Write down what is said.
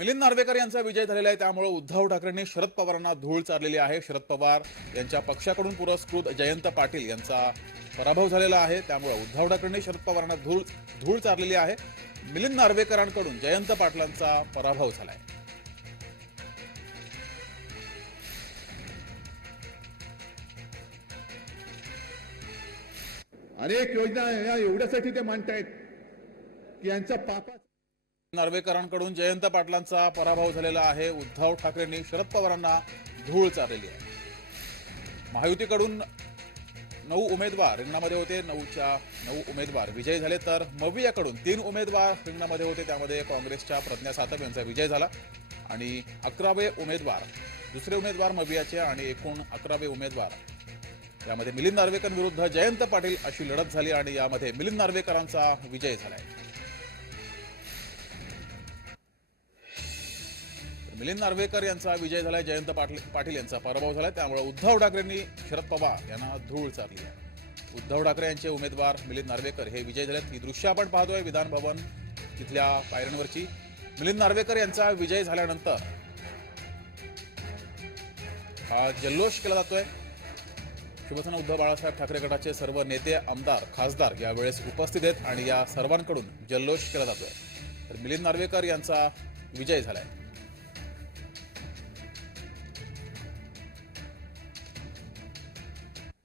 मिलिंद नार्वेकर यांचा विजय झालेला आहे. त्यामुळे उद्धव ठाकरेंनी शरद पवारांना धूळ चारलेली आहे. शरद पवार यांच्या पक्षाकडून पुरस्कृत जयंत पाटील यांचा पराभव झालेला आहे. त्यामुळे उद्धव ठाकरेंनी शरद पवारांना धूळ धूळ चारलेली आहे. मिलिंद नार्वेकरांकडून जयंत पाटलांचा पराभव झाला आहे अनेक योजना या एवढ्यासाठी ते मांडतायत की यांचा पापा नार्वेकरांकडून जयंत पाटलांचा पराभव झालेला आहे. उद्धव ठाकरेंनी शरद पवारांना धूळ चारलेली आहे. महायुतीकडून नऊ उमेदवार रिंगणामध्ये होते. नऊच्या नऊ उमेदवार विजय झाले तर मवियाकडून तीन उमेदवार रिंगणामध्ये होते. त्यामध्ये काँग्रेसच्या प्रज्ञा सातव यांचा विजय झाला. आणि अकरावे उमेदवार दुसरे उमेदवार मवियाचे आणि एकूण अकरावे उमेदवार. यामध्ये मिलिंद नार्वेकर विरुद्ध जयंत पाटील अशी लढत झाली आणि यामध्ये मिलिंद नार्वेकरांचा विजय झालाय. मिलिंद नार्वेकर यांचा विजय झालाय जयंत पाटील पाटील यांचा पराभव झालाय. त्यामुळे उद्धव ठाकरेंनी शरद पवार यांना धूळ चारली आहे. उद्धव ठाकरे यांचे उमेदवार मिलिंद नार्वेकर हे विजय झालेत. ही दृश्य आपण पाहतोय विधान भवन तिथल्या पायऱ्यांवरची. मिलिंद नार्वेकर यांचा विजय झाल्यानंतर हा जल्लोष केला जातोय. शिवसेना उद्धव बाळासाहेब ठाकरे गटाचे सर्व नेते आमदार खासदार यावेळेस उपस्थित आहेत आणि या सर्वांकडून जल्लोष केला जातोय. तर मिलिंद नार्वेकर यांचा विजय झालाय.